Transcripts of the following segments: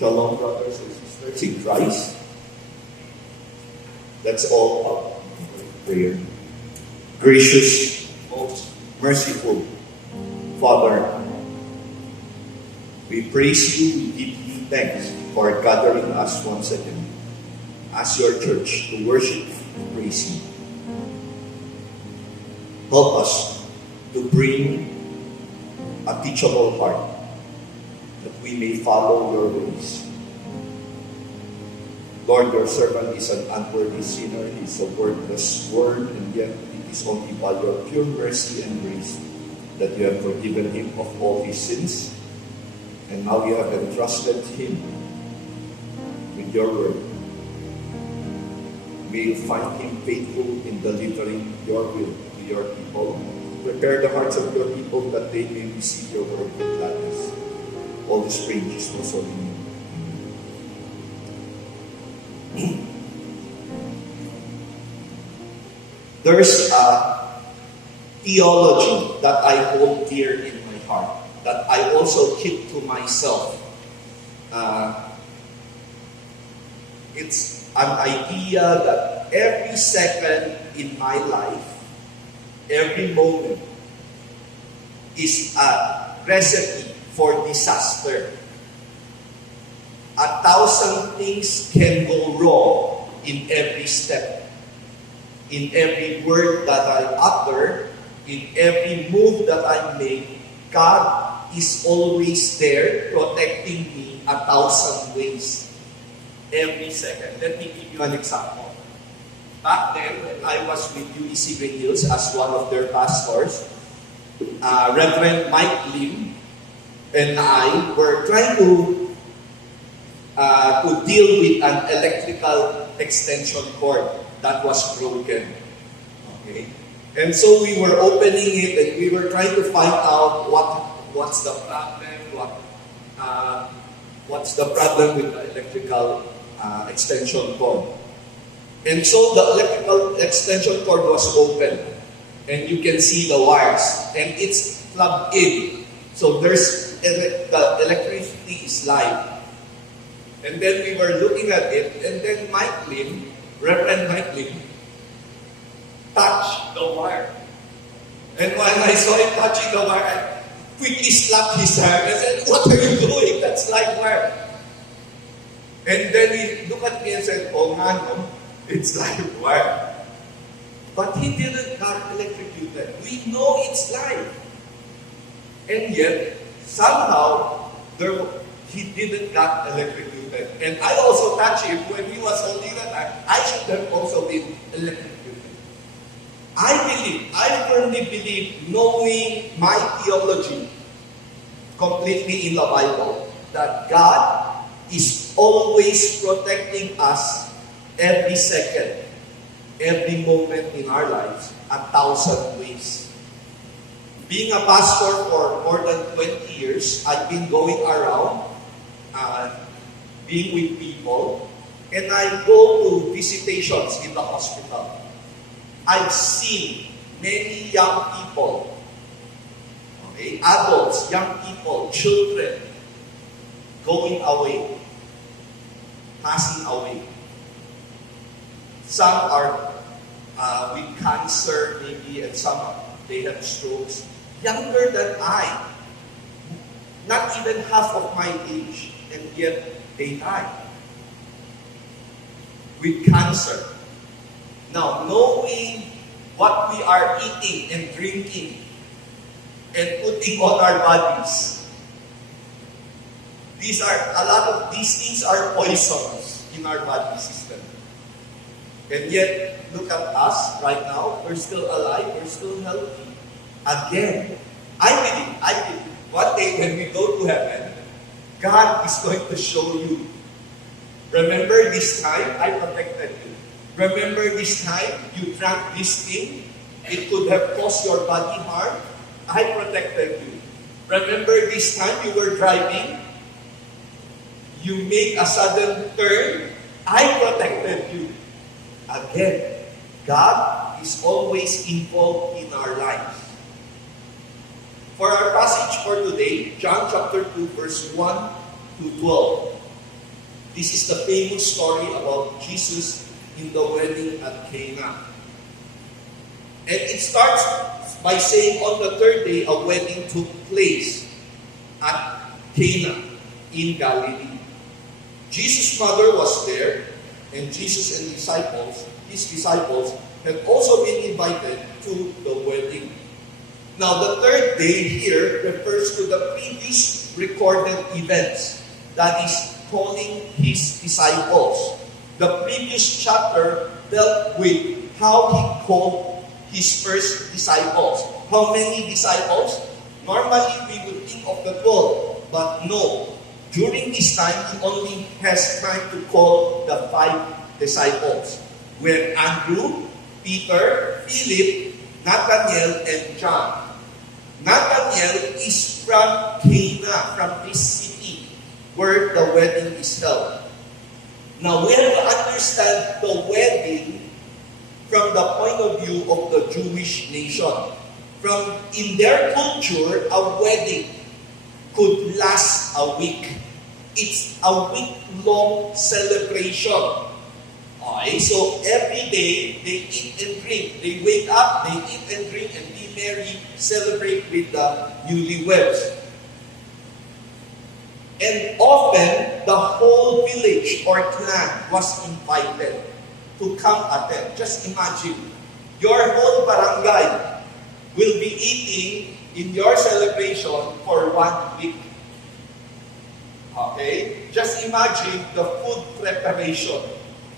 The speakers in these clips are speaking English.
Shalom, brothers and sisters in Christ. Let's all up in prayer. Gracious, most merciful Father, we praise you, we give you thanks for gathering us once again as your church to worship and praise you. Help us to bring a teachable heart that we may follow your ways. Lord, your servant is an unworthy sinner. He is a worthless word, and yet it is only by your pure mercy and grace that you have forgiven him of all his sins. And now you have entrusted him with your word. May you find him faithful in delivering your will to your people. Prepare the hearts of your people that they may receive your word with gladness. All this praise is also in you. There's a theology that I hold dear in my heart, that I also keep to myself. It's an idea that every second in my life, every moment, is a recipe for disaster. 1,000 things can go wrong in every step, in every word that I utter, in every move that I make. God is always there protecting me 1,000 ways every second. Let me give you an example. Back then, when I was with UEC Green Hills as one of their pastors, Reverend Mike Lim and I were trying to deal with an electrical extension cord that was broken. Okay? And so we were opening it and we were trying to find out what's the problem, what's the problem with the electrical extension cord. And so the electrical extension cord was open and you can see the wires and it's plugged in. So there's the electricity is live. And then we were looking at it, and then Reverend Mike Lim, touched the wire. And when I saw him touching the wire, I quickly slapped his hand and said, "What are you doing? That's live wire." And then he looked at me and said, "Oh man, no, it's live wire." But he didn't get electrocuted. We know it's live. And yet, somehow, he didn't get electrocuted. And I also touched him when he was holding that time. I should have also been electrocuted. I firmly believe, knowing my theology completely in the Bible, that God is always protecting us every second, every moment in our lives, 1,000 ways. Being a pastor for more than 20 years, I've been going around being with people, and I go to visitations in the hospital. I've seen many young people, okay, adults, young people, children, going away, passing away. Some are with cancer maybe, and some they have strokes. Younger than I, not even half of my age, and yet they die with cancer. Now, knowing what we are eating and drinking and putting on our bodies, a lot of these things are poisons in our body system. And yet, look at us right now. We're still alive. We're still healthy. Again, I believe, one day when we go to heaven, God is going to show you. Remember this time I protected you. Remember this time you drank this thing. It could have caused your body harm. I protected you. Remember this time you were driving. You made a sudden turn. I protected you. Again, God is always involved in our lives. For our passage for today, John chapter 2, verse 1 to 12. This is the famous story about Jesus in the wedding at Cana. And it starts by saying on the third day, a wedding took place at Cana in Galilee. Jesus' mother was there, and Jesus and his disciples, had also been invited to the wedding. Now, the third day here refers to the previous recorded events. That is, calling his disciples. The previous chapter dealt with how he called his first disciples. How many disciples? Normally, we would think of the 12, but no. During this time, he only has time to call the 5 disciples. Where Andrew, Peter, Philip, Nathanael, and John. Nathanael is from Cana, from this city where the wedding is held. Now, we have to understand the wedding from the point of view of the Jewish nation. In their culture, a wedding could last a week. It's a week-long celebration. Okay, so every day, they eat and drink. They wake up, they eat and drink, and be merry, celebrate with the newlyweds. And often, the whole village or clan was invited to come attend. Just imagine, your whole barangay will be eating in your celebration for 1 week. Okay? Just imagine the food preparation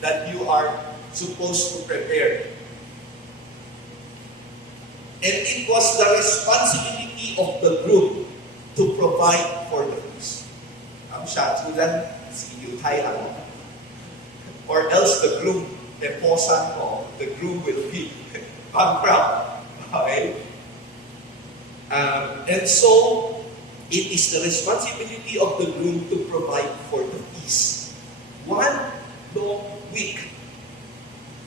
that you are supposed to prepare. And it was the responsibility of the group to provide for the feast. Or else the groom, the groom will be bankrupt. Okay? And so, it is the responsibility of the groom to provide for the feast. 1 long week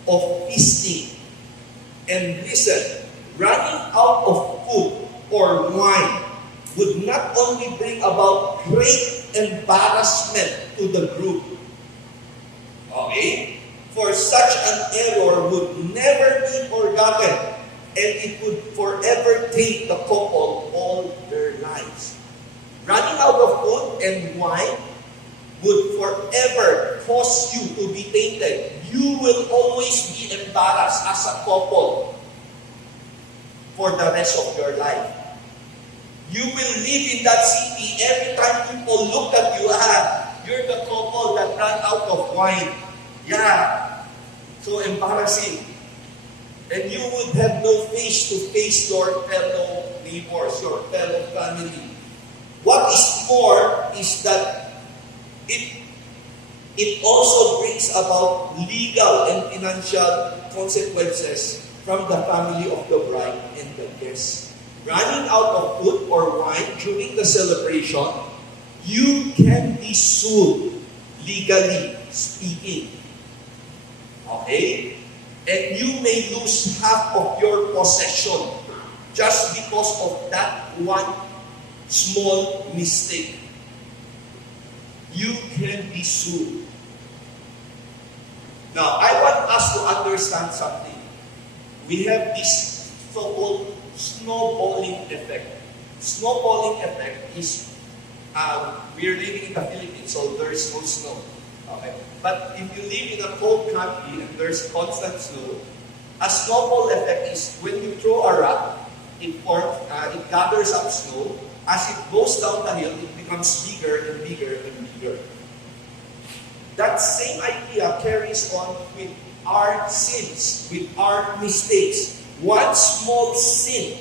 of feasting. And listen, running out of food or wine would not only bring about great embarrassment to the group. Okay? For such an error would never be forgotten, and it would forever take the couple all their lives. Running out of food and wine would forever cause you to be tainted. You will always be embarrassed as a couple for the rest of your life. You will live in that city. Every time people look at you, you're the couple that ran out of wine. Yeah, so embarrassing. And you would have no face to face your fellow neighbors, your fellow family. What is more is that it also brings about legal and financial consequences from the family of the bride and the guests. Running out of food or wine during the celebration, you can be sued, legally speaking. Okay? And you may lose half of your possession just because of that one small mistake. You can be sued. Now, I want us to understand something. We have this so-called snowballing effect. Snowballing effect is, we're living in the Philippines, so there's no snow. Okay. But if you live in a cold country and there's constant snow, a snowball effect is when you throw a rock, it gathers up snow. As it goes down the hill, it becomes bigger and bigger and bigger. That same idea carries on with our sins, with our mistakes. One small sin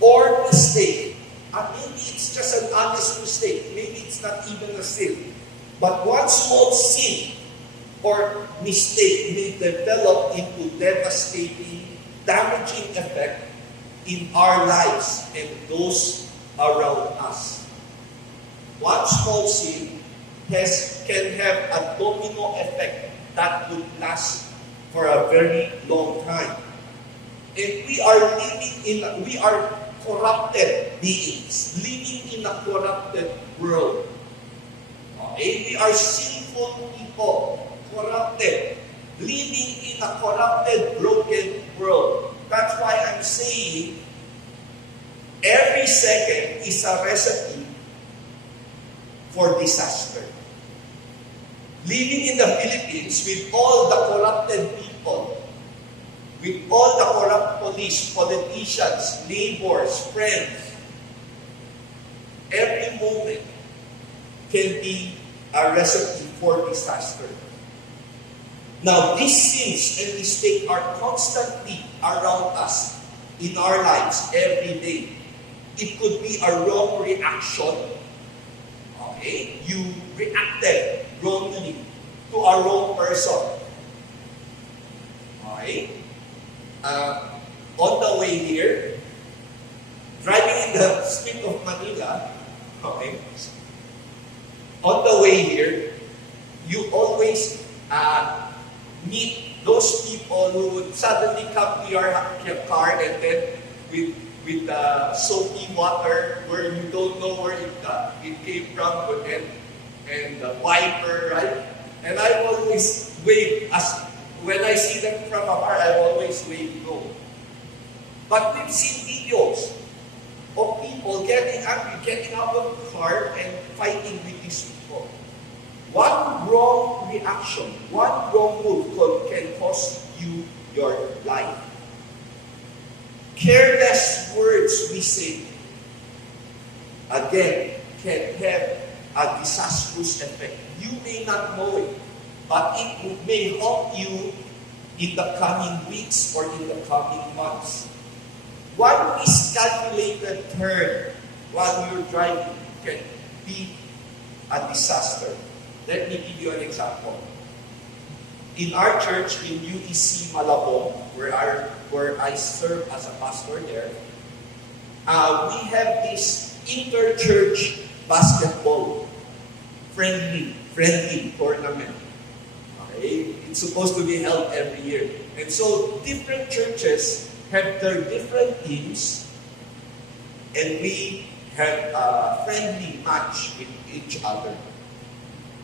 or mistake, and maybe it's just an honest mistake, maybe it's not even a sin, but one small sin or mistake may develop into devastating, damaging effect in our lives and those around us. One small sin can have a domino effect that would last for a very long time. And we are corrupted beings, living in a corrupted world. Okay? We are sinful sinful people, corrupted, living in a corrupted, broken world. That's why I'm saying every second is a recipe for disaster. Living in the Philippines with all the corrupted people, with all the corrupt police, politicians, neighbors, friends, every moment can be a recipe for disaster. Now, these sins and mistakes are constantly around us in our lives every day. It could be a wrong reaction. Okay? You reacted wrongly to a wrong person. Okay? On the way here, driving in the street of Manila, okay? On the way here, you always meet those people who would suddenly come to your car and then with soapy water where you don't know where it came from and the wiper, right? And I always wave when I see them from afar, I always wave no. But we've seen videos of people getting angry, getting out of the car and fighting with these people. One wrong reaction, one wrong move can cost you your life. Careless words we say, again, can have a disastrous effect. You may not know it, but it may help you in the coming weeks or in the coming months. One miscalculated turn while you're driving can be a disaster. Let me give you an example. In our church in UEC Malabon, where I serve as a pastor there, we have this inter-church basketball friendly tournament. Okay? It's supposed to be held every year. And so different churches have their different teams, and we have a friendly match with each other.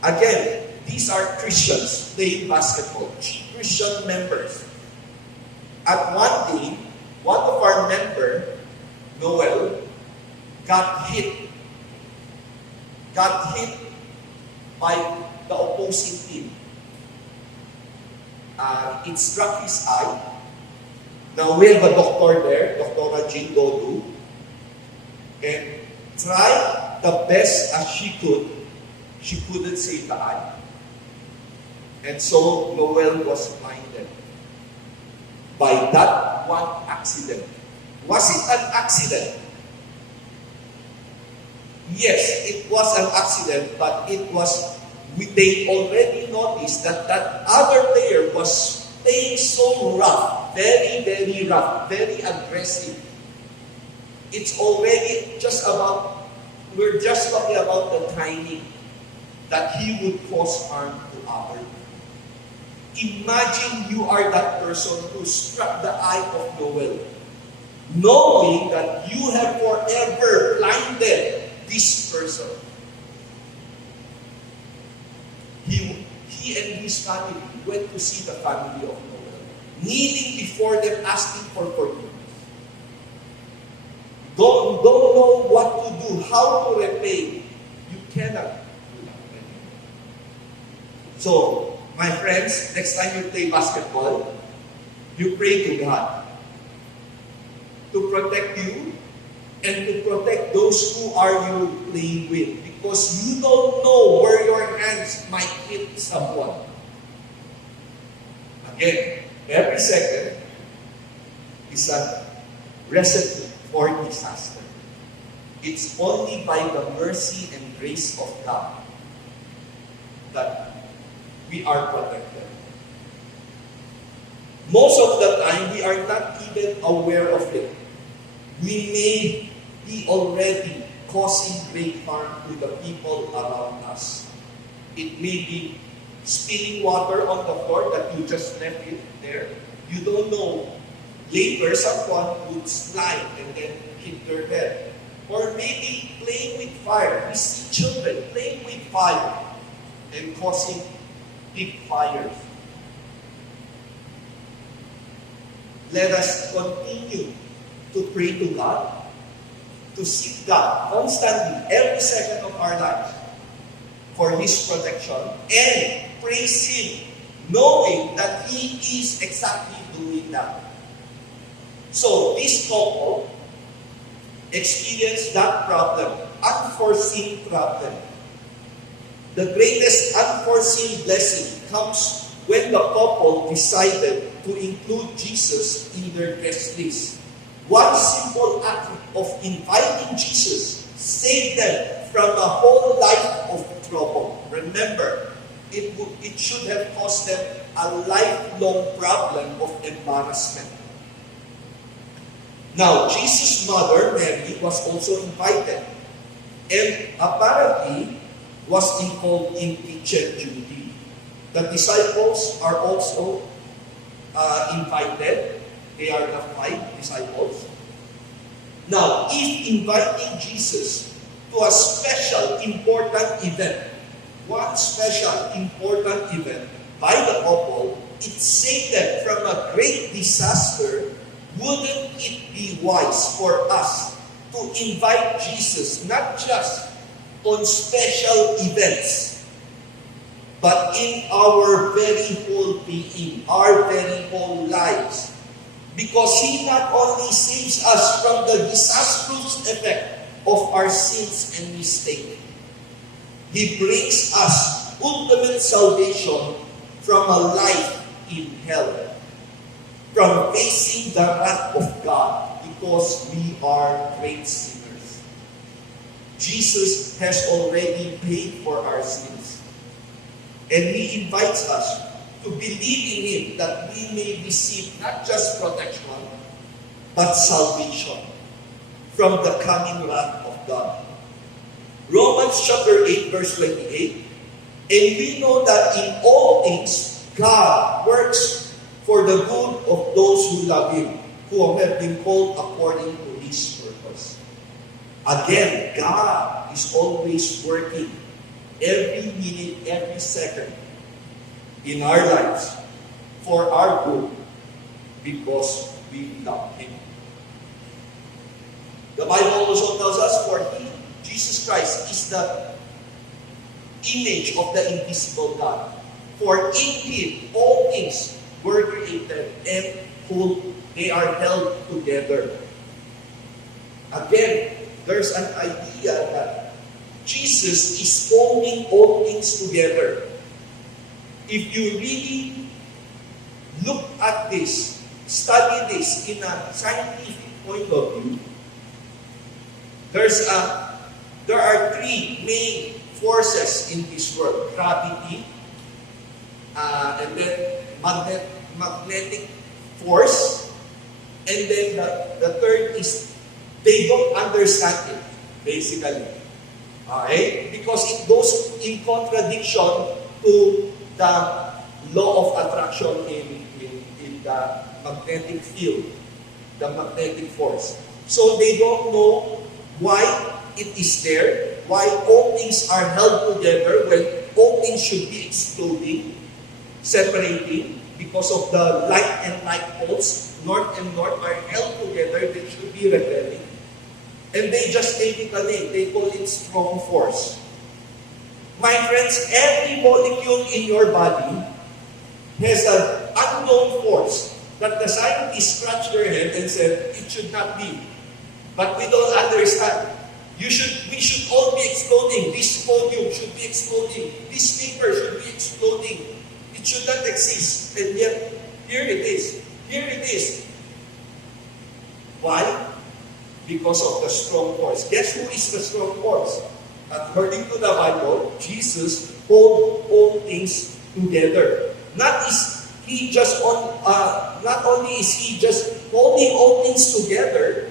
Again, these are Christians playing basketball, Christian members. At one day, one of our members, Noel, got hit by the opposing team. It struck his eye. Now we have a doctor there, Dr. Jean Dodu, and tried the best as she could. She couldn't save the eye. And so Noel was blinded by that one accident. Was it an accident? Yes, it was an accident, but they already noticed that other player was playing so rough, very, very rough, very aggressive. It's already we're just talking about the timing that he would cause harm to others. Imagine you are that person who struck the eye of Noel, knowing that you have forever blinded this person. He and his family went to see the family of Noel, kneeling before them, asking for forgiveness. Don't know what to do, how to repay. You cannot. So, my friends, next time you play basketball, you pray to God to protect you and to protect those who are you playing with, because you don't know where your hands might hit someone. Again, every second is a recipe for disaster. It's only by the mercy and grace of God that we are protected. Most of the time, we are not even aware of it. We may be already causing great harm to the people around us. It may be spilling water on the floor that you just left it there. You don't know. Later, someone would slide and then hit their head. Or maybe playing with fire. We see children playing with fire. and causing big fires. Let us continue to pray to God, to seek God constantly, every second of our lives, for His protection, and praise Him, knowing that He is exactly doing that. So, this couple experienced that problem, unforeseen problem. The greatest unforeseen blessing comes when the couple decided to include Jesus in their guest list. One simple act of inviting Jesus saved them from a whole life of trouble. Remember, it should have caused them a lifelong problem of embarrassment. Now, Jesus' mother, Mary, was also invited, and apparently was involved in kitchen duty. The disciples are also invited. They are the 5 disciples. Now, if inviting Jesus to a special, important event, one special, important event by the couple, it saved them from a great disaster, wouldn't it be wise for us to invite Jesus not just on special events, but in our very whole being, our very whole lives? Because He not only saves us from the disastrous effect of our sins and mistakes, He brings us ultimate salvation from a life in hell, from facing the wrath of God, because we are great sinners. Jesus has already paid for our sins, and He invites us to believe in Him, that we may receive not just protection, but salvation from the coming wrath of God. Romans chapter 8, verse 28, and we know that in all things God works for the good of those who love Him, who have been called according to His purpose. Again, God is always working every minute, every second in our lives for our good, because we love Him. The Bible also tells us, for He, Jesus Christ, is the image of the invisible God. For in Him all things were created, and they are held together. Again, there's an idea that Jesus is holding all things together. If you really look at this, study this in a scientific point of view, there are 3 main forces in this world: gravity, and then magnetic force, and then the third is they don't understand it, basically. Okay? Because it goes in contradiction to the law of attraction in the magnetic field, the magnetic force. So they don't know why it is there, why all things are held together when all things should be exploding, separating, because of the light and light poles, north and north are held together, they should be rebelling. And they just gave it a name, they call it strong force. My friends, every molecule in your body has an unknown force that the scientists scratched their head and said, it should not be. But we don't understand. We should all be exploding. This podium should be exploding. This paper should be exploding. It should not exist. And yet, here it is. Here it is. Why? Because of the strong force. Guess who is the strong force? According to the Bible, Jesus holds all things together. Not only is He just holding all things together,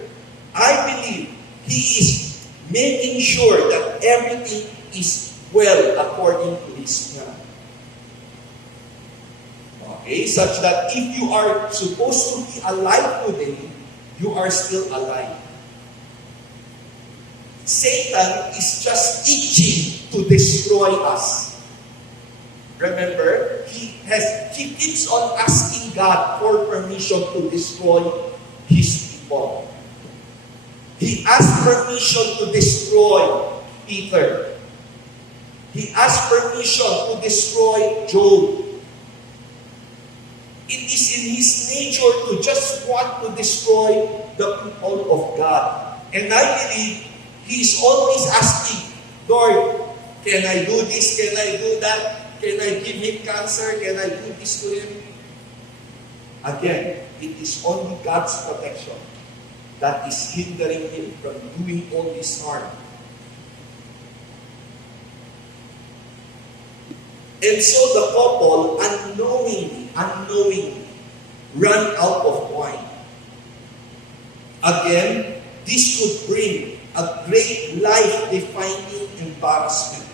I believe He is making sure that everything is well according to His plan. Okay, such that if you are supposed to be alive today, you are still alive. Satan is just itching to destroy us. Remember, he keeps on asking God for permission to destroy his people. He asked permission to destroy Peter. He asked permission to destroy Job. It is in his nature to just want to destroy the people of God. And I believe he is always asking, Lord, can I do this? Can I do that? Can I give him cancer? Can I do this to him? Again, it is only God's protection that is hindering him from doing all this harm. And so the couple unknowingly ran out of wine. Again, this could bring a great life-defining embarrassment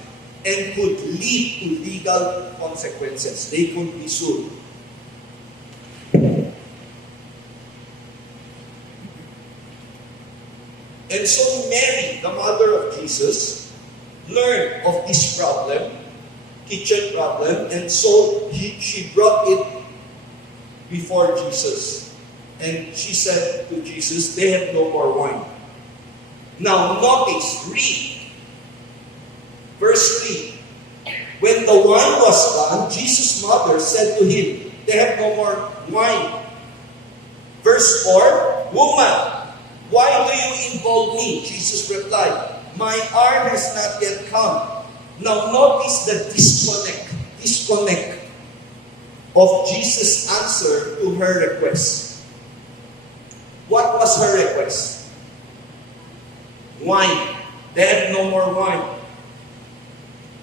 and could lead to legal consequences. They could be sued. And so Mary, the mother of Jesus, learned of this problem, kitchen problem, and so she brought it before Jesus. And she said to Jesus, they have no more wine. Now notice, read verse 3. When the wine was gone, Jesus' mother said to him, they have no more wine. Verse 4, woman, why do you involve me? Jesus replied, my hour has not yet come. Now notice the disconnect of Jesus' answer to her request. What was her request? Wine. They had no more wine.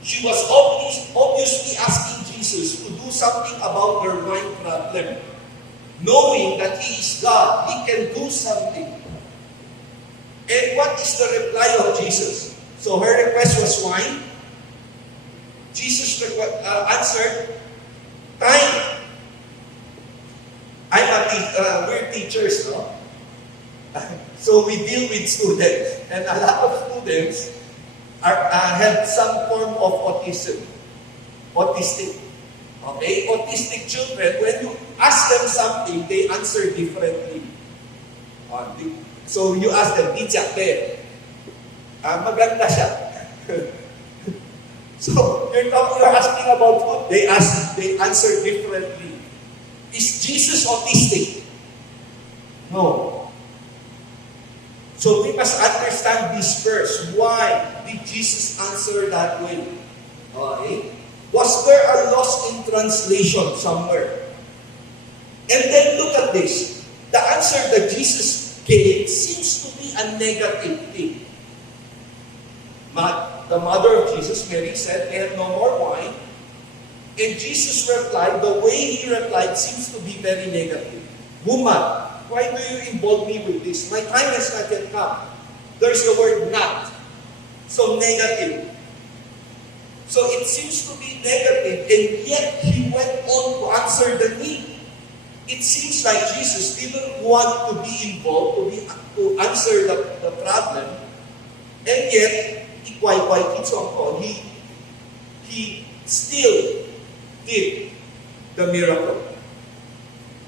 She was obviously asking Jesus to do something about their wine problem. Knowing that He is God, He can do something. And what is the reply of Jesus? So her request was wine. Jesus answered, time. We're teachers, no? So we deal with students. And a lot of students have some form of autistic. Okay? Autistic children, when you ask them something, they answer differently. So you ask them, Teacher, maganda siya. So you're asking about food, they answer differently. Is Jesus autistic? No. So we must understand this verse. Why did Jesus answer that way? Okay. Was there a loss in translation somewhere? And then look at this. The answer that Jesus gave seems to be a negative thing. The mother of Jesus, Mary, said, they have no more wine. And Jesus replied, the way he replied seems to be very negative. Woman, why do you involve me with this? My time has not yet come. There's the word not. So negative. So it seems to be negative, and yet he went on to answer the need. It seems like Jesus didn't want to be involved, to answer the problem, and yet he still did the miracle.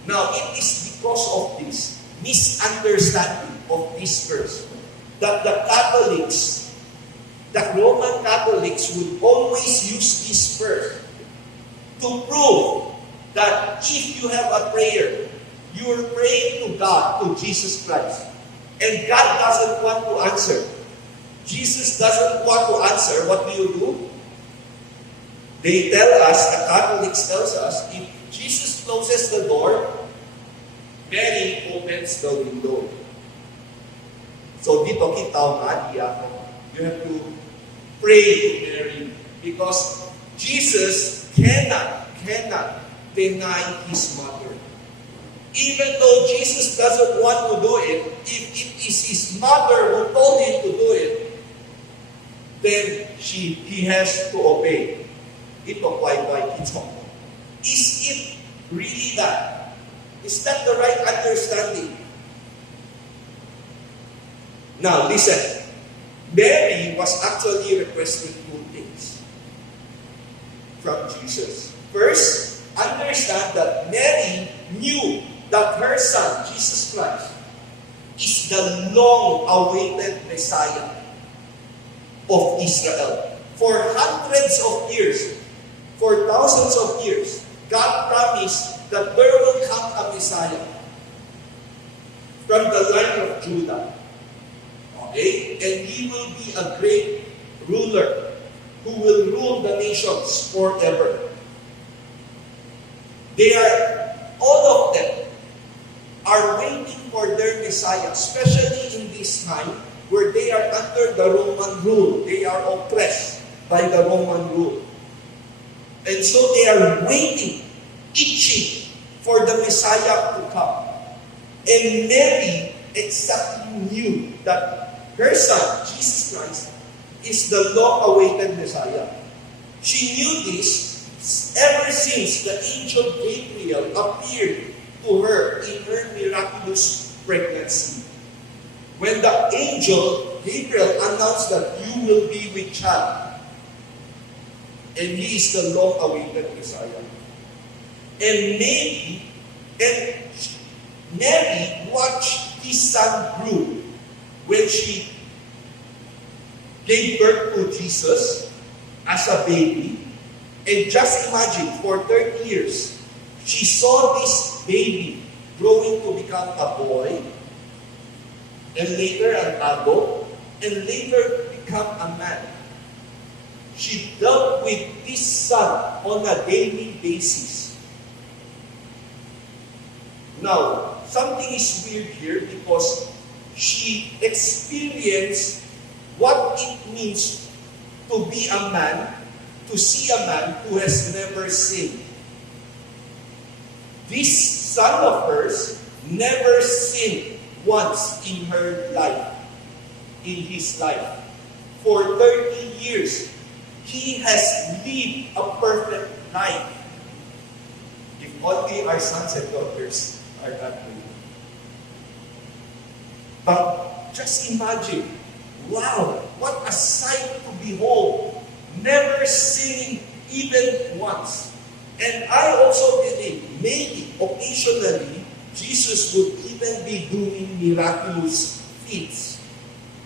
Now, it is because of this misunderstanding of this verse that the Roman Catholics would always use this verse to prove that if you have a prayer, you are praying to God, to Jesus Christ, and God doesn't want to answer. Jesus doesn't want to answer. What do? They tell us, the Catholics tells us, if Jesus closes the door, Mary opens the window. So dito kita you have to pray to Mary because Jesus cannot deny his mother. Even though Jesus doesn't want to do it, if it is his mother who told him to do it, then he has to obey. Ito Is it really that? Is that the right understanding? Now, listen. Mary was actually requesting two things. from Jesus. First, understand that Mary knew that her son, Jesus Christ, is the long-awaited Messiah of Israel. For hundreds of years, for thousands of years, God promised that there will come a Messiah from the line of Judah. Okay? And he will be a great ruler who will rule the nations forever. All of them are waiting for their Messiah, especially in this time where they are under the Roman rule. They are oppressed by the Roman rule. And so they are waiting, itching for the Messiah to come. And Mary exactly knew that her son, Jesus Christ, is the long-awaited Messiah. She knew this ever since the angel Gabriel appeared to her in her miraculous pregnancy. When the angel Gabriel announced that you will be with child, and he is the long-awaited Messiah. And Mary watched his son grow when she gave birth to Jesus as a baby. And just imagine, for 30 years, she saw this baby growing to become a boy, and later an adult, and later become a man. She dealt with this son on a daily basis. Now, something is weird here because she experienced what it means to be a man, to see a man who has never sinned. This son of hers never sinned once in her life, in his life. For 30 years, he has lived a perfect life. If only our sons and daughters are that way. But just imagine, wow, what a sight to behold. Never sinning even once. And I also believe, maybe, occasionally, Jesus would even be doing miraculous feats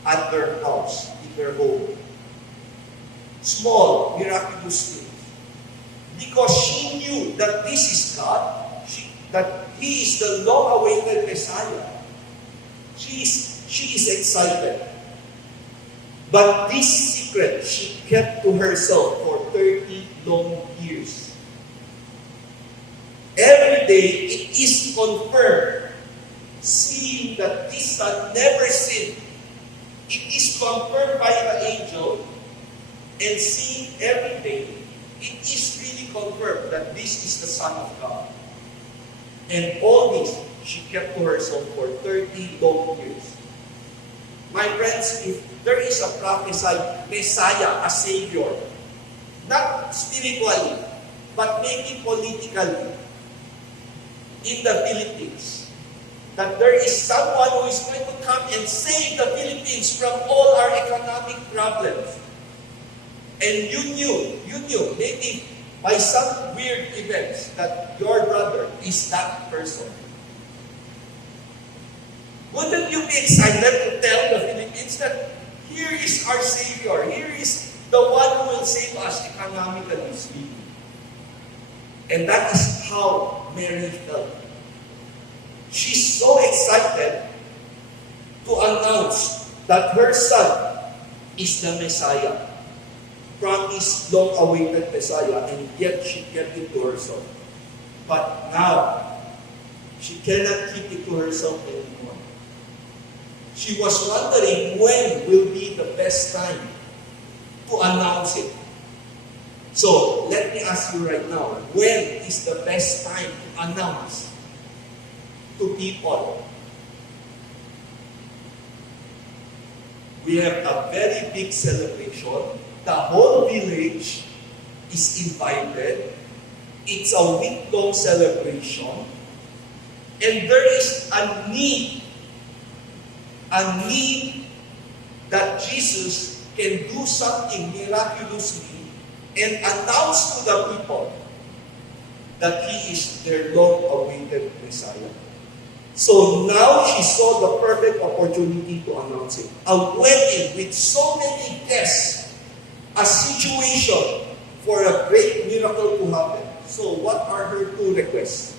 at their house, in their home. Small, miraculous things. Because she knew that this is God, that He is the long-awaited Messiah. She is excited. But this secret she kept to herself for 30 long years. Every day it is confirmed, seeing that this son never sinned. It is confirmed by the angel, and seeing every day, it is really confirmed that this is the Son of God. And all this she kept to herself for 30 long years. My friends, if there is a prophesied Messiah, a Savior, not spiritually, but maybe politically, in the Philippines, that there is someone who is going to come and save the Philippines from all our economic problems. And you knew, maybe by some weird events, that your brother is that person. Wouldn't you be excited to tell the Philippines that here is our Savior, here is the one who will save us economically speaking? And that is how Mary felt. She's so excited to announce that her son is the Messiah, promised long-awaited Messiah, and yet she kept it to herself. But now, she cannot keep it to herself anymore. She was wondering when will be the best time to announce it. So, let me ask you right now, when is the best time to announce to people? We have a very big celebration. The whole village is invited. It's a week-long celebration. And there is a need that Jesus can do something miraculously and announce to the people that He is their long-awaited Messiah. So now she saw the perfect opportunity to announce it. A wedding with so many guests, a situation for a great miracle to happen. So what are her two requests?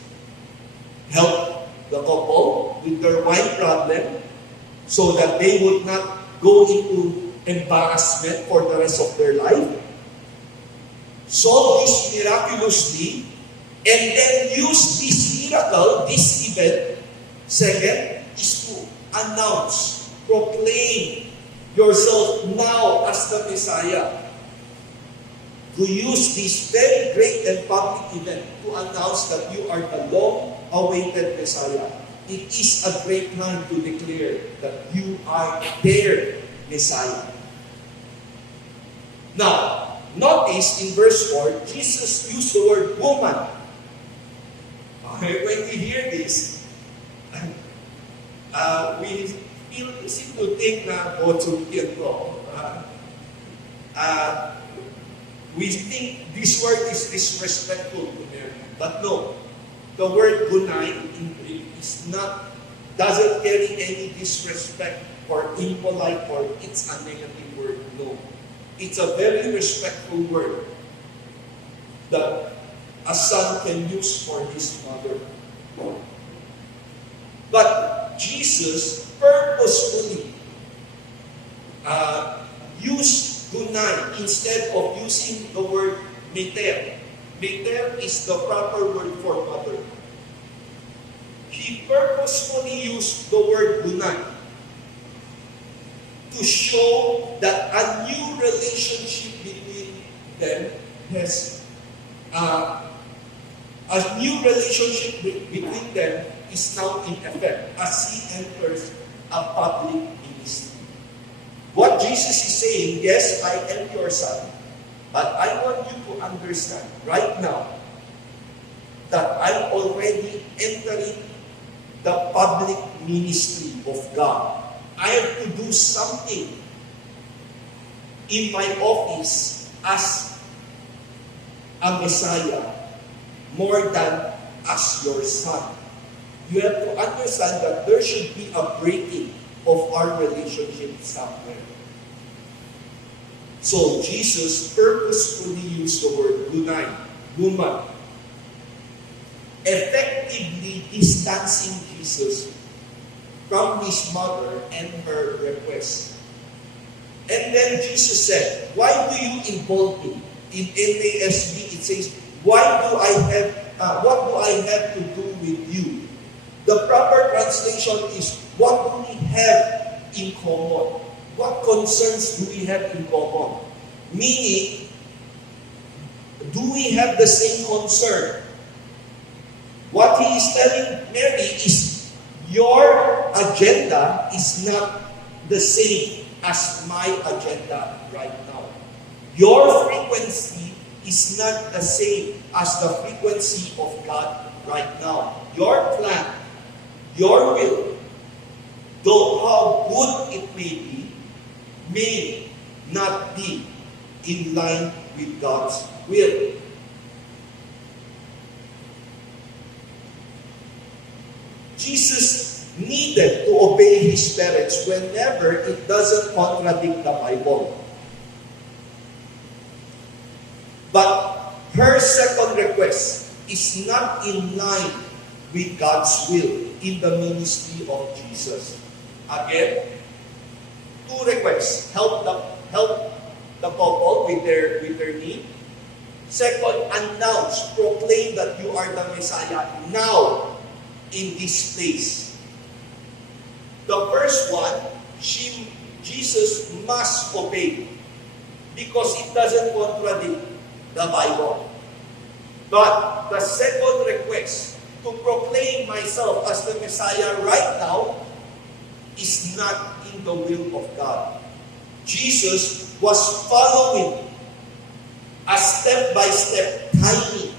Help the couple with their wine problem so that they would not go into embarrassment for the rest of their life. Solve this miraculously and then use this miracle, this event. Second is to announce, proclaim yourself now as the Messiah. To use this very great and public event to announce that you are the long-awaited Messiah. It is a great time to declare that you are their Messiah. Now, notice in verse 4, Jesus used the word woman. When we hear this, we seem to think na Botsurian ko. We think this word is disrespectful to Mary. But no, the word gunay in Greek doesn't carry any disrespect or impolite or it's a negative word. No. It's a very respectful word that a son can use for his mother. But Jesus purposefully used gunay instead of using the word meter. Meter is the proper word for mother. He purposefully used the word gunay to show that a new relationship between them has a new relationship between them is now in effect as He enters a public ministry. What Jesus is saying, yes, I am your son, but I want you to understand right now that I'm already entering the public ministry of God. I have to do something in my office as a Messiah more than as your son. You have to understand that there should be a breaking of our relationship somewhere. So Jesus purposefully used the word gunay, woman, effectively distancing Jesus from his mother and her request. And then Jesus said, why do you involve me? In NASB it says, what do I have to do with you? The proper translation is, what do we have in common? What concerns do we have in common? Meaning, do we have the same concern? What he is telling Mary is, your agenda is not the same as my agenda right now. Your frequency is not the same as the frequency of God right now. Your plan, your will, though how good it may not be in line with God's will. Jesus needed to obey his parents whenever it doesn't contradict the Bible. But her second request is not in line with God's will in the ministry of Jesus. Again, two requests. Help the couple with their need. Second, announce, proclaim that you are the Messiah now in this place. The first one, Jesus must obey because it doesn't contradict the Bible. But the second request, to proclaim myself as the Messiah right now, is not in the will of God. Jesus was following a step-by-step, tiny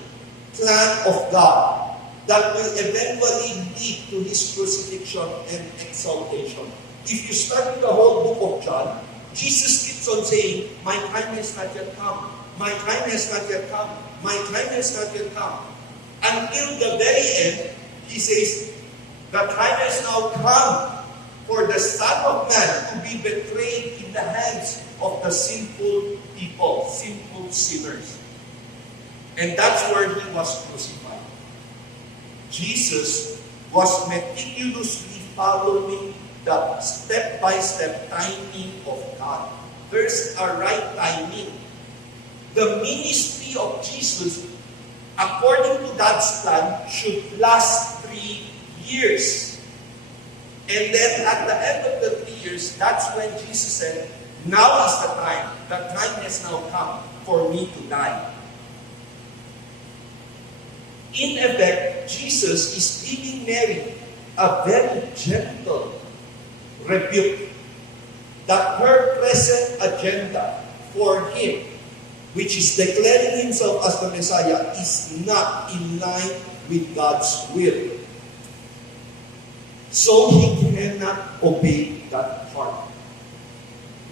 plan of God that will eventually lead to his crucifixion and exaltation. If you study the whole book of John, Jesus keeps on saying, my time has not yet come. my time has not yet come. My time has not yet come. Until the very end, he says, the time has now come for the Son of Man to be betrayed in the hands of the sinful people, sinful sinners. And that's where he was crucified. Jesus was meticulously following the step-by-step timing of God. There's a right timing. The ministry of Jesus, according to God's plan, should last 3 years. And then at the end of the 3 years, that's when Jesus said, now is the time. The time has now come for me to die. In effect, Jesus is giving Mary a very gentle rebuke that her present agenda for him, which is declaring himself as the Messiah, is not in line with God's will. So he cannot obey that part.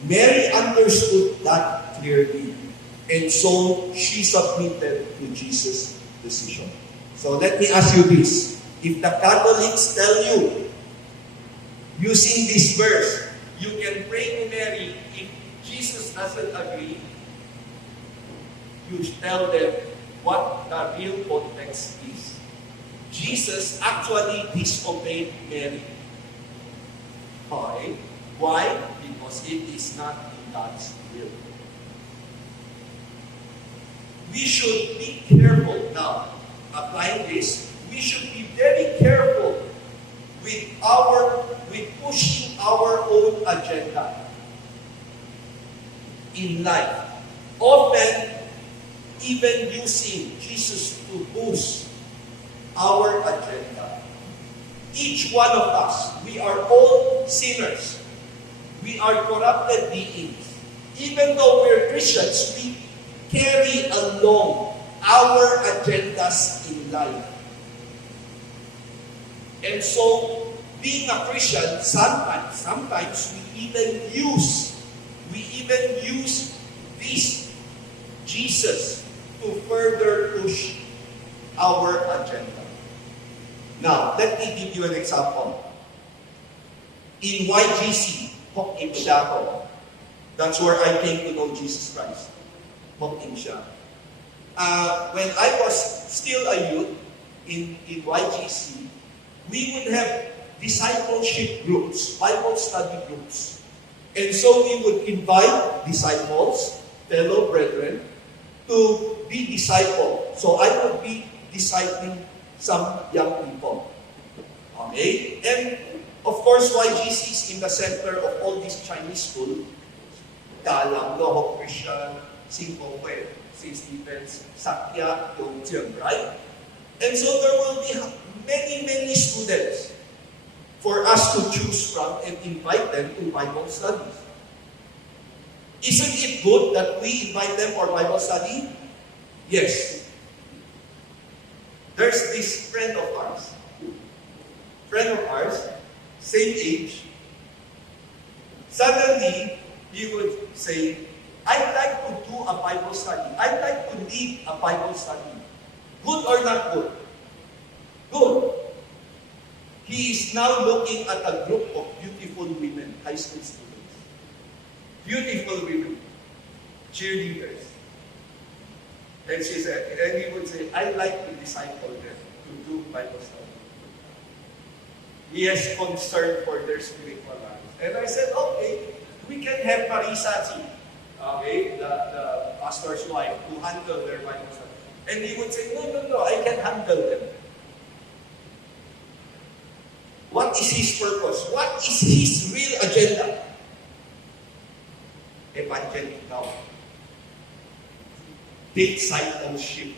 Mary understood that clearly, and so she submitted to Jesus' decision. So let me ask you this. If the Catholics tell you, using this verse, you can pray to Mary, if Jesus doesn't agree, you tell them what the real context is. Jesus actually disobeyed Mary. Why? Why? Because it is not in God's will. We should be careful now. Applying this, we should be very careful with pushing our own agenda in life. Often, even using Jesus to boost our agenda. Each one of us, we are all sinners. We are corrupted beings. Even though we're Christians, we carry along our agendas in life. And so, being a Christian, sometimes we even use this Jesus to further push our agenda. Now, let me give you an example. In YGC, Hok Im Sha ko. That's where I came to know Jesus Christ. Hok Im Sha. When I was still a youth in YGC, we would have discipleship groups, Bible study groups. And so we would invite disciples, fellow brethren, to be discipled. So I would be discipling some young people. Okay? And of course, YGC is in the center of all these Chinese schools. Dalam, Lohok Christian, Singapore, St. Stephen's, Sakya, Yongjiang, right? And so there will be many students for us to choose from and invite them to Bible studies. Isn't it good that we invite them for Bible study? Yes. There's this friend of ours, same age. Suddenly, he would say, I'd like to do a Bible study. I'd like to lead a Bible study. Good or not good? Good. He is now looking at a group of beautiful women, high school students. Beautiful women, cheerleaders. And she said, and he would say, I'd like to disciple them to do Bible study. He has concern for their spiritual life. And I said, okay, we can have Marisa Chi, okay, the pastor's wife, to handle their Bible study. And he would say, no, I can handle them. What is his purpose? What is his real agenda? Evangelical. Discipleship,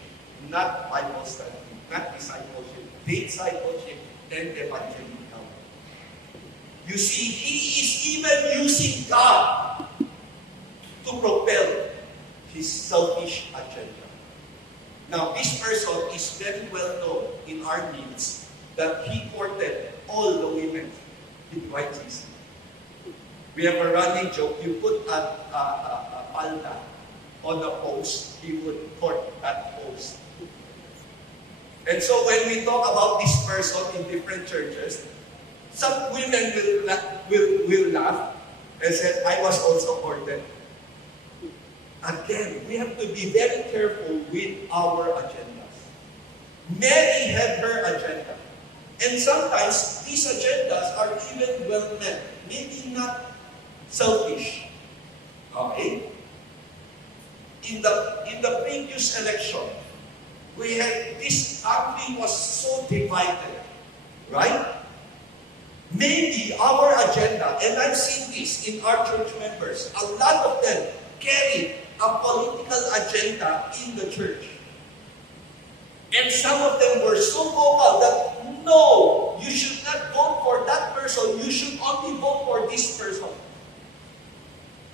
not Bible study, not discipleship. Discipleship and evangelical. You see, he is even using God to propel his selfish agenda. Now, this person is very well known in our midst that he courted all the women in YGC. We have a running joke. You put a palda on a post, he would court that post. And so when we talk about this person in different churches, some women will laugh and say, I was also courted. Again, we have to be very careful with our agendas. Mary had her agenda. And sometimes these agendas are even well-meant, maybe not selfish. Okay? In the previous election, we had this country was so divided, right? Maybe our agenda, and I've seen this in our church members, a lot of them carried a political agenda in the church. And some of them were so vocal that, no, you should not vote for that person, you should only vote for this person.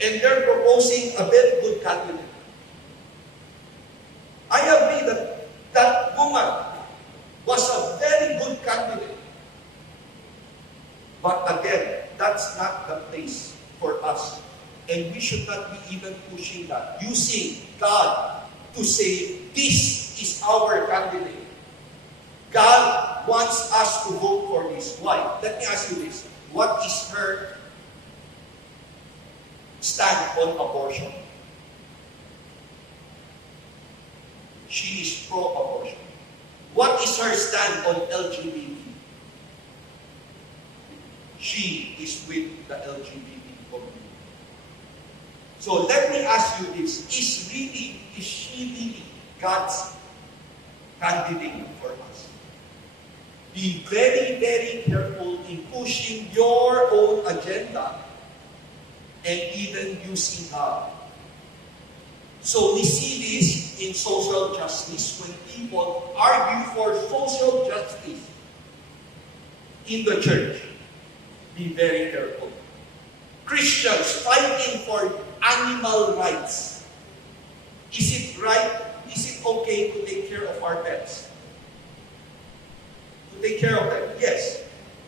And they're proposing a very good candidate. I agree that that woman was a very good candidate. But again, that's not the place for us. And we should not be even pushing that, using God to say, this is our candidate. God wants us to vote for this. Why? Let me ask you this. What is her stand on abortion? She is pro-abortion. What is her stand on LGBT? She is with the LGBT community. So let me ask you this. Is she really God's candidate for us? Be very, very careful in pushing your own agenda and even using God. So we see this in social justice when people argue for social justice in the church. Be very careful. Christians fighting for animal rights. Is it right? Is it okay to take care of our pets? To take care of them? Yes.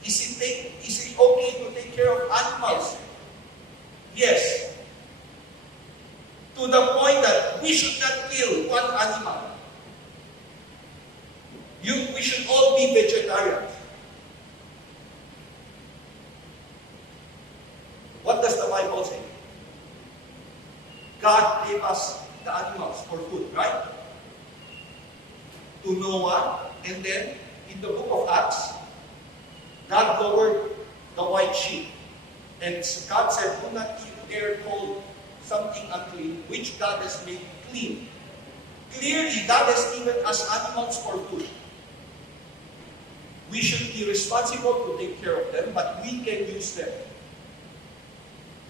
Is it okay to take care of animals? Yes. To the point that we should not kill one animal. We should all be vegetarians. What does the Bible say? God gave us the animals for food, right? To Noah, and then in the book of Acts, God lowered the white sheep. And God said, do not eat air called something unclean, which God has made clean. Clearly, God has given us animals for food. We should be responsible to take care of them, but we can use them.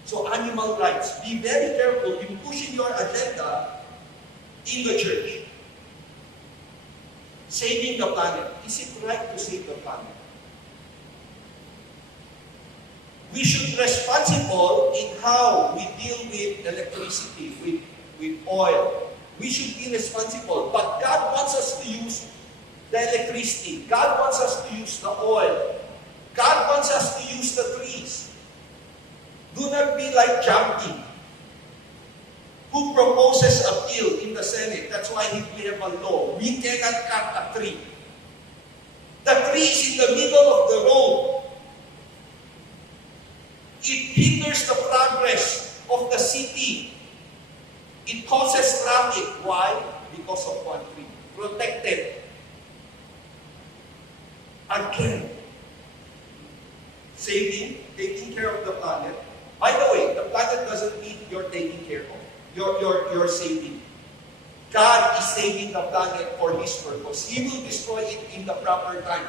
So animal rights, be very careful in pushing your agenda in the church. Saving the planet. Is it right to save the planet? We should be responsible in how we deal with electricity, with oil. We should be responsible. But God wants us to use the electricity. God wants us to use the oil. God wants us to use the trees. Do not be like Jampi, who proposes a bill in the Senate. That's why we have a law. We cannot cut a tree. The tree is in the middle of the road. It hinders the progress of the city. It causes traffic. Why? Because of one tree. Protected. Again, saving, taking care of the planet. By the way, the planet doesn't need your taking care of. Your saving. God is saving the planet for His purpose. He will destroy it in the proper time.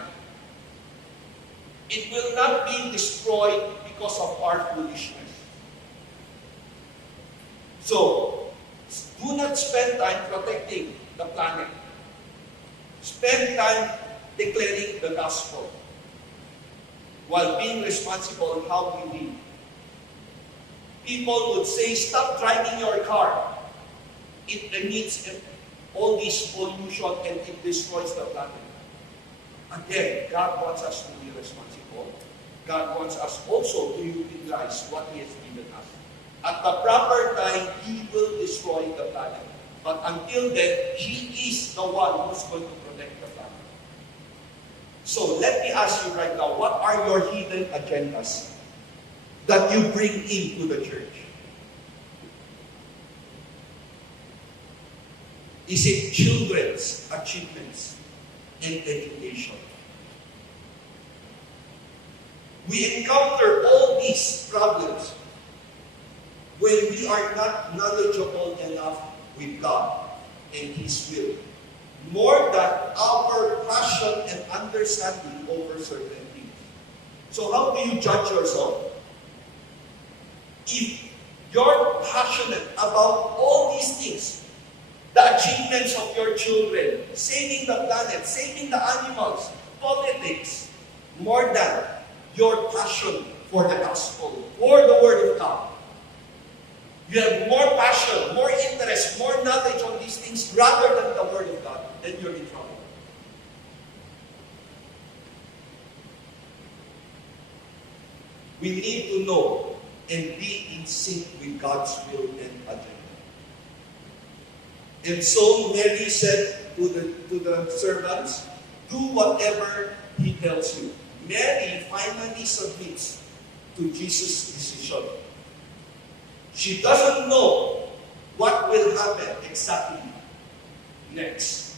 It will not be destroyed because of our foolishness. So, do not spend time protecting the planet. Spend time declaring the gospel while being responsible how we live. People would say, stop driving your car. It emits all this pollution and it destroys the planet. Again, God wants us to be responsible. God wants us also to utilize what He has given us. At the proper time, He will destroy the planet. But until then, He is the one who's going to protect the planet. So let me ask you right now, what are your hidden agendas that you bring into the church? Is it children's achievements and education? We encounter all these problems when we are not knowledgeable enough with God and His will, more than our passion and understanding over certain things. So how do you judge yourself? If you're passionate about all these things, the achievements of your children, saving the planet, saving the animals, politics, more than your passion for the gospel, for the Word of God. You have more passion, more interest, more knowledge on these things rather than the Word of God, then you're in trouble. We need to know and be in sync with God's will and agenda. And so Mary said to the servants, do whatever He tells you. Mary finally submits to Jesus' decision. She doesn't know what will happen exactly next.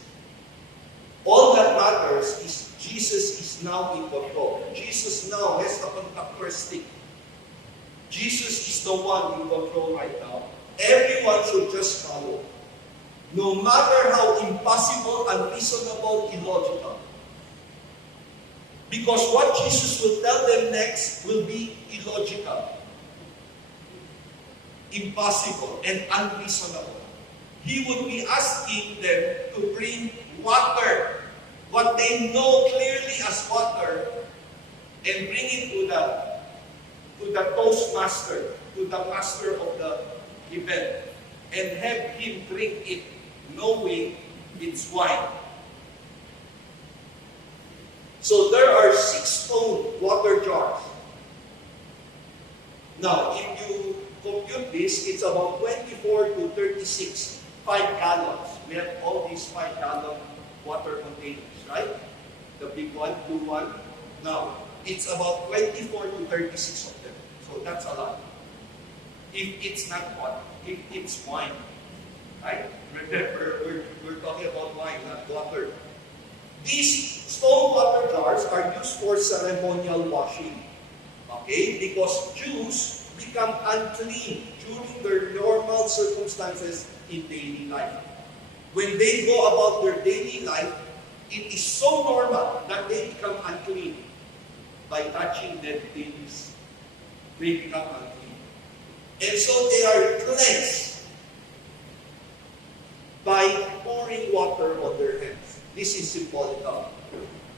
All that matters is Jesus is now in control. Jesus now has the conductor stick. Jesus is the one in control right now. Everyone should just follow. No matter how impossible, unreasonable, illogical. Because what Jesus will tell them next will be illogical, impossible, and unreasonable. He would be asking them to bring water, what they know clearly as water, and bring it to the toastmaster, to the master of the event, and have him drink it, knowing it's wine. So there are 6 stone water jars. Now, if you compute this, it's about 24 to 36, 5 gallons. We have all these 5-gallon water containers, right? The big one, blue one. Now, it's about 24 to 36 of them. So that's a lot. If it's not water, if it's wine, right? Remember, we're talking about wine, not water. These stone water jars are used for ceremonial washing. Okay? Because Jews become unclean during their normal circumstances in daily life. When they go about their daily life, it is so normal that they become unclean by touching dead things. They become unclean. And so they are cleansed by pouring water on their hands. This is symbolical.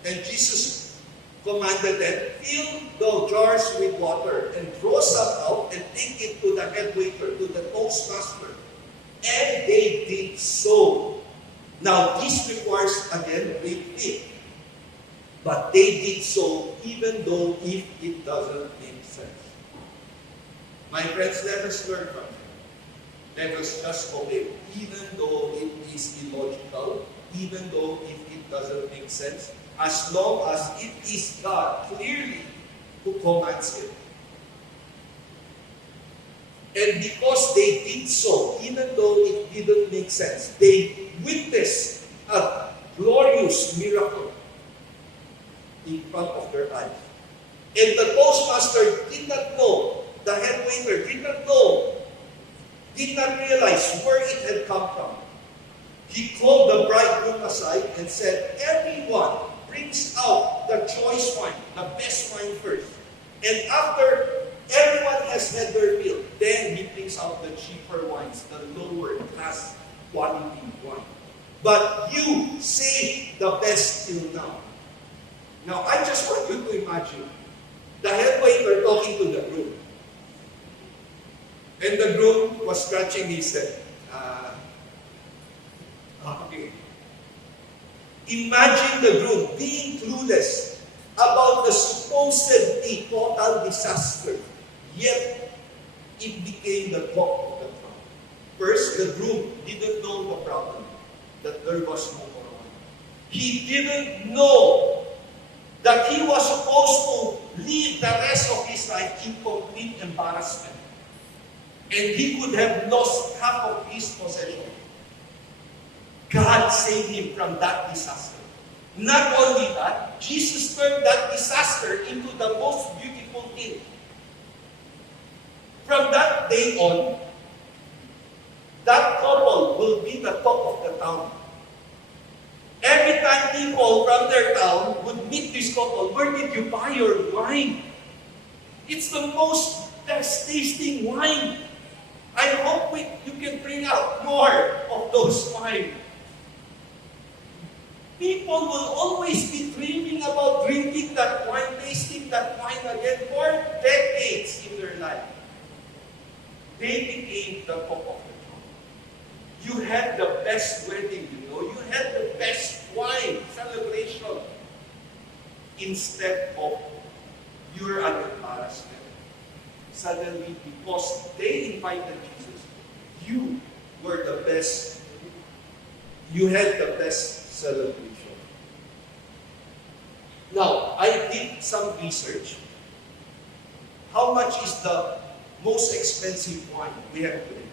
And Jesus commanded them, fill the jars with water and draw some out and take it to the head waiter, to the toastmaster. And they did so. Now, this requires, again, great faith. But they did so even though if it doesn't make sense. My friends, let us learn from them. Let us just obey. Even though it is illogical, even though if it doesn't make sense, as long as it is God clearly who commands it. And because they did so, even though it didn't make sense, they witnessed a glorious miracle in front of their eyes. And the toastmaster did not know, the head waiter did not know, did not realize where it had come from. He called the bridegroom aside and said, everyone brings out the choice wine, the best wine first. And after everyone has had their fill, then he brings out the cheaper wines, the lower class quality wine. But you saved the best till now. Now, I just want you to imagine the head waiter talking to the groom. And the groom was scratching his head. Okay. Imagine the groom being clueless about the supposedly total disaster. Yet, it became the talk of the town. First, the groom didn't know the problem, that there was no more wine. He didn't know that he was supposed to live the rest of his life in complete embarrassment. And he could have lost half of his possession. God saved him from that disaster. Not only that, Jesus turned that disaster into the most beautiful thing. From that day on, that couple will be the talk of the town. Every time people from their town would meet this couple, where did you buy your wine? It's the most best tasting wine. I hope you can bring out more of those wine. People will always be dreaming about drinking that wine, tasting that wine again for decades in their life. They became the talk of the town. You had the best wedding, you had the best wine celebration. Instead of you're an embarrassment. Suddenly, because they invited Jesus, you were the best. You had the best celebration. Now, I did some research. How much is the most expensive wine we have today?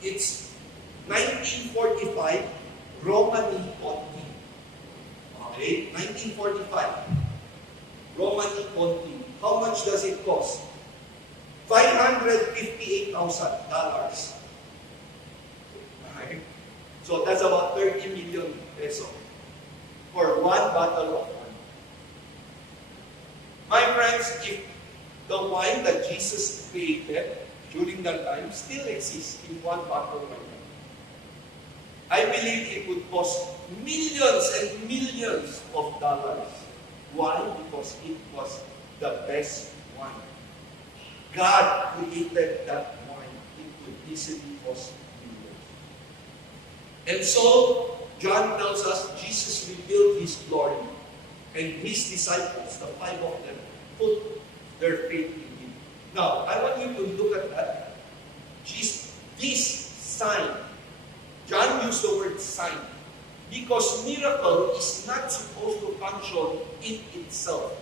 It's 1945 Romani Conti. Okay, 1945 Romani Conti. How much does it cost? $558,000. Okay. So that's about 30 million peso for one bottle of wine. My friends, if the wine that Jesus created during that time still exists in one bottle right now, I believe it would cost millions and millions of dollars. Why? Because it was the best wine. God created that wine. It could easily cost millions. And so, John tells us Jesus revealed His glory. And His disciples, the 5 of them, put their faith in Him. Now, I want you to look at that. This sign, John used the word sign, because miracle is not supposed to function in itself.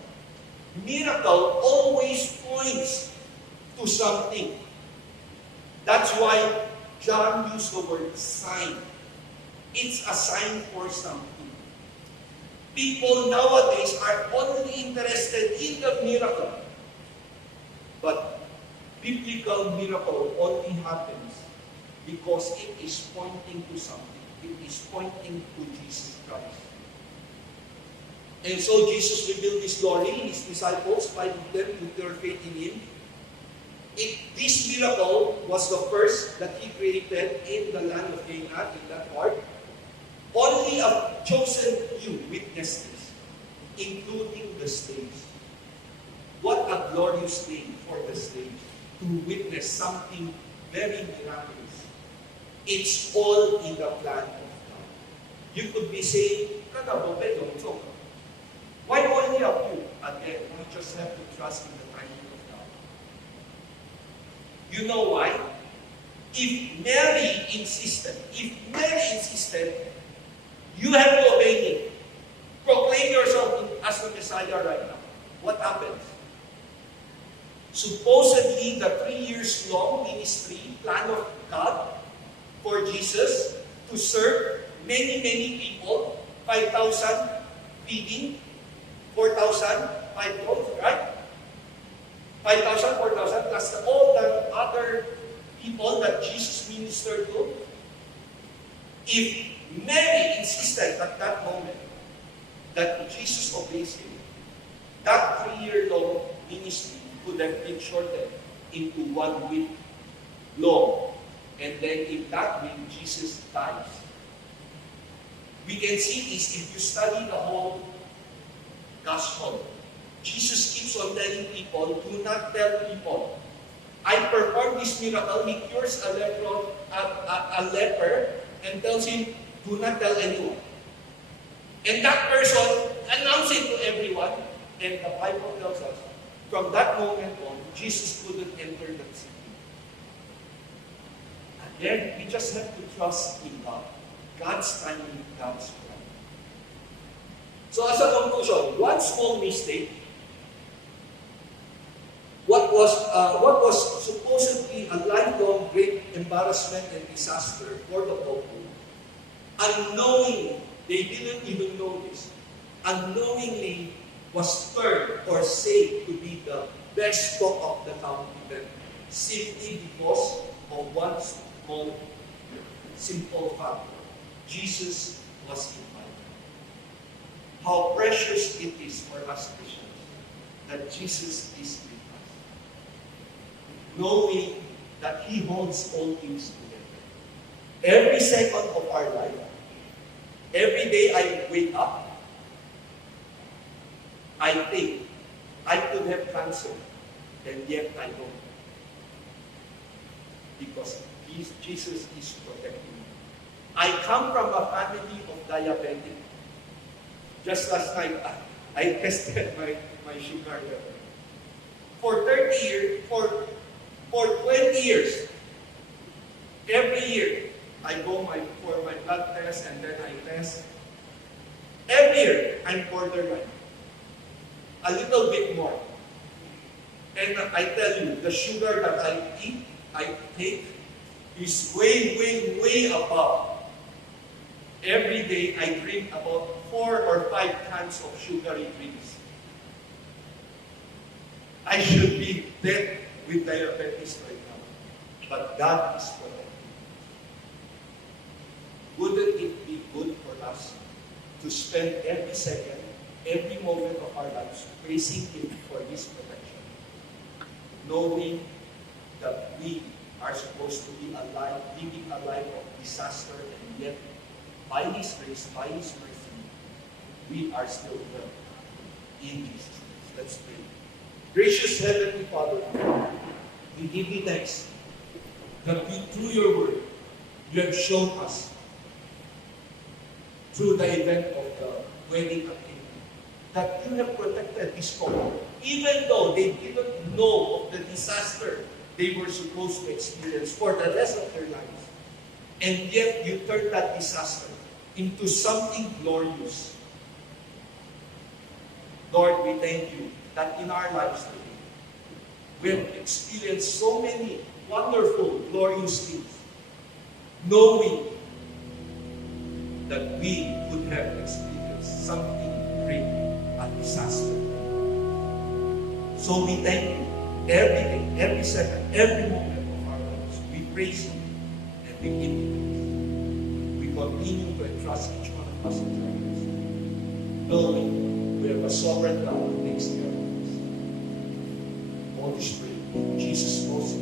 Miracle always points to something. That's why John used the word sign. It's a sign for something. People nowadays are only interested in the miracle. But biblical miracle only happens because it is pointing to something. It is pointing to Jesus Christ. And so Jesus revealed His glory. His disciples, 5 of them, put their faith in Him. This miracle was the first that He created in the land of Canaan, in that part. Only a chosen few witnessed this, including the slaves. What a glorious thing for the slaves to witness something very miraculous. It's all in the plan of God. You could be saying, why only a few? Again, we just have to trust in the timing of God. You know why? If Mary insisted, you have to obey me. Proclaim yourself as the Messiah right now. What happens? Supposedly, the 3 years long ministry plan of God for Jesus to serve many, many people, 5,000 feeding, 4,000, 5,000, right? 5,000, 4,000, plus all the other people that Jesus ministered to. If Mary insisted at that moment that Jesus obeys Him, that 3-year-long ministry could have been shortened into 1 week long. And then in that way, Jesus dies. We can see this if you study the whole gospel. Jesus keeps on telling people, do not tell people. I perform this miracle. He cures a leper and tells him, do not tell anyone. And that person announced it to everyone. And the Bible tells us, From that moment on, Jesus couldn't enter that city. Again, we just have to trust in God. God's timing, God's plan. So as a conclusion, one small mistake, what was supposedly a lifelong great embarrassment and disaster for the couple, unknowingly, they didn't even know this, unknowingly was turned or saved to be the best talk of the town event, simply because of one small, simple fact. Jesus was invited. How precious it is for us Christians that Jesus is with us, knowing that He holds all things together. Every second of our life, every day I wake up, I think I could have cancer, and yet I don't. Because Jesus is protecting me. I come from a family of diabetic. Just last night, I tested my sugar level. For 30 years, for 20 years, every year, I go for my blood test and then I test. Every year, I'm borderline. A little bit more. And I tell you, the sugar that I take, is way, way, way above. Every day, I drink about 4 or 5 cans of sugary drinks. I should be dead with diabetes right now. But God is protecting. Wouldn't it be good for us to spend every second, every moment of our lives praising Him for His protection, knowing that we are supposed to be alive, living a life of disaster, and yet by His grace, by His mercy, we are still well in Jesus Christ. Let's pray. Gracious Heavenly Father, we give You thanks that You, through Your word, You have shown us through the event of the wedding at Cana, that You have protected this couple, even though they didn't know of the disaster they were supposed to experience for the rest of their lives. And yet, You turned that disaster into something glorious. Lord, we thank You that in our lives today, we have experienced so many wonderful, glorious things, knowing that we could have experienced something great, a disaster. So we thank You every day, every second, every moment of our lives. We praise You and we give You praise. We continue to entrust each one of us into our hands, knowing we have a sovereign God who takes care of us. Holy Spirit, in Jesus' most